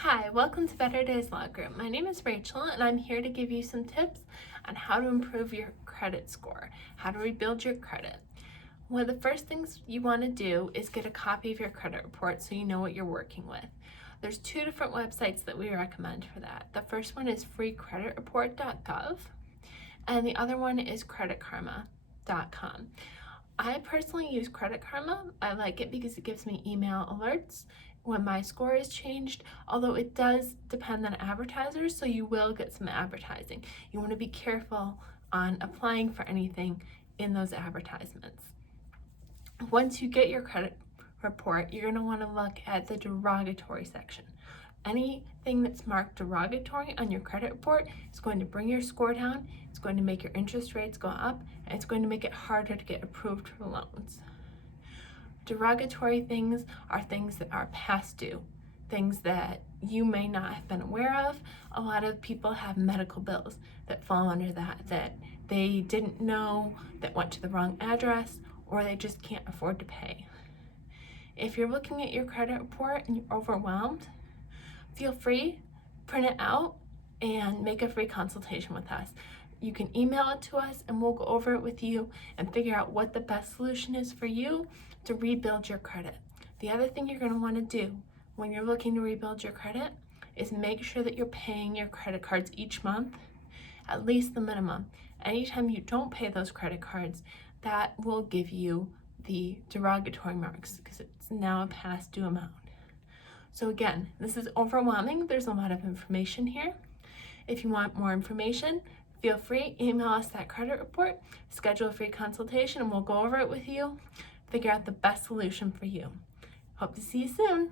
Hi, welcome to Better Days Law Group. My name is Rachel and I'm here to give you some tips on how to improve your credit score, how to rebuild your credit. One of the first things you want to do is get a copy of your credit report so you know what you're working with. There's two different websites that we recommend for that. The first one is freecreditreport.gov and the other one is creditkarma.com. I personally use Credit Karma. I like it because it gives me email alerts when my score is changed, although it does depend on advertisers, so you will get some advertising. You want to be careful on applying for anything in those advertisements. Once you get your credit report, you're going to want to look at the derogatory section. Anything that's marked derogatory on your credit report is going to bring your score down, it's going to make your interest rates go up, and it's going to make it harder to get approved for loans. Derogatory things are things that are past due, things that you may not have been aware of. A lot of people have medical bills that fall under that they didn't know, that went to the wrong address, or they just can't afford to pay. If you're looking at your credit report and you're overwhelmed, feel free, print it out, and make a free consultation with us. You can email it to us and we'll go over it with you and figure out what the best solution is for you to rebuild your credit. The other thing you're going to want to do when you're looking to rebuild your credit is make sure that you're paying your credit cards each month, at least the minimum. Anytime you don't pay those credit cards, that will give you the derogatory marks because it's now a past due amount. So again, this is overwhelming. There's a lot of information here. If you want more information, feel free, email us that credit report, schedule a free consultation, and we'll go over it with you, figure out the best solution for you. Hope to see you soon.